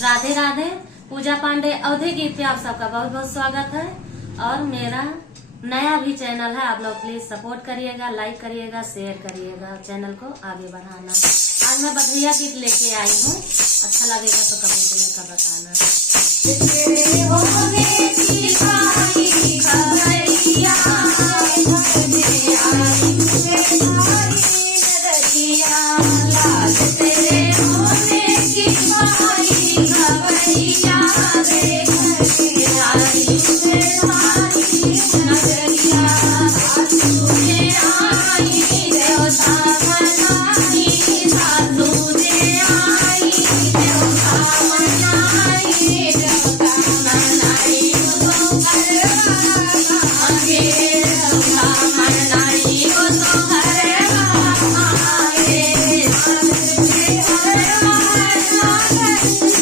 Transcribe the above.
राधे राधे। पूजा पांडे अवधि गीत पे आप सबका बहुत बहुत स्वागत है। और मेरा नया भी चैनल है, आप लोग प्लीज सपोर्ट करिएगा, लाइक करिएगा, शेयर करिएगा, चैनल को आगे बढ़ाना। आज मैं बधैया गीत लेके आई हूँ, अच्छा लगेगा तो कमेंट में बताना।